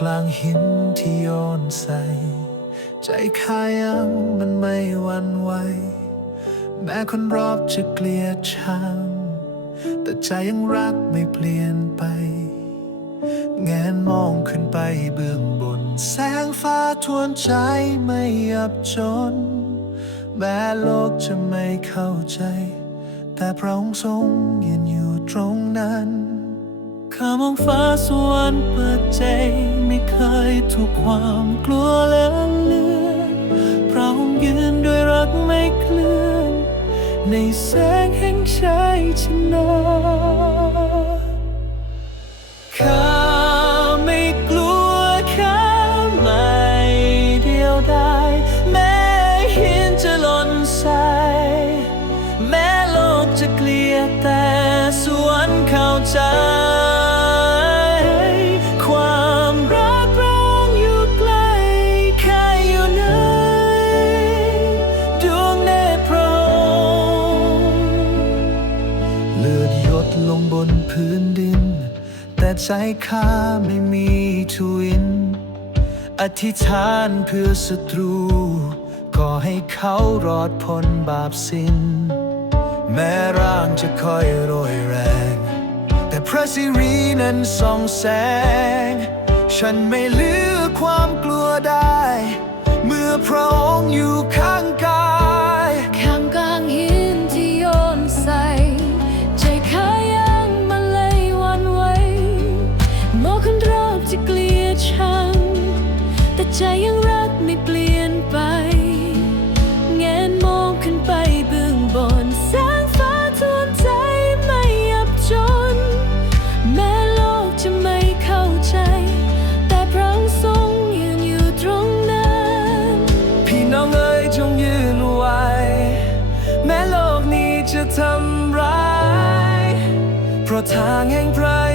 กลางหินที่โยนใส่ ใจข้ายังมันไม่หวั่นไหว แม้คนรอบจะเกลียดชัง แต่ใจยังรักไม่เปลี่ยนไป แงนมองขึ้นไปเบื้องบน แสงฟ้าทวนใจไม่ยับจน แม้โลกจะไม่เข้าใจ แต่พระองค์ทรงยืนอยู่ตรงนั้น ข้ามองฟ้าสวรรค์เปิดใจ ไม่เคยถูกความกลัวเลือนเลือนพระองค์ยืนด้วยรักไม่เคลื่อน ในแสงแห่งชัยชนะข้าไม่กลัวข้าไม่เดียวดายแม้หินจะหล่นใส่แม้โลกจะเกลียดแต่สวรรค์เข้าใจ ใจข้าไม่มีทวิน อธิษฐานเพื่อศัตรูก็ให้เขารอดพ้นบาปสิ้น แม้ร่างจะค่อยโรยแรง แต่พระสิรีนั้นส่องแสง ฉันไม่เหลือความกลัวได้ เมื่อพระองค์อยู่ข้างกาย จะทำร้าย เพราะทางแห่งพระ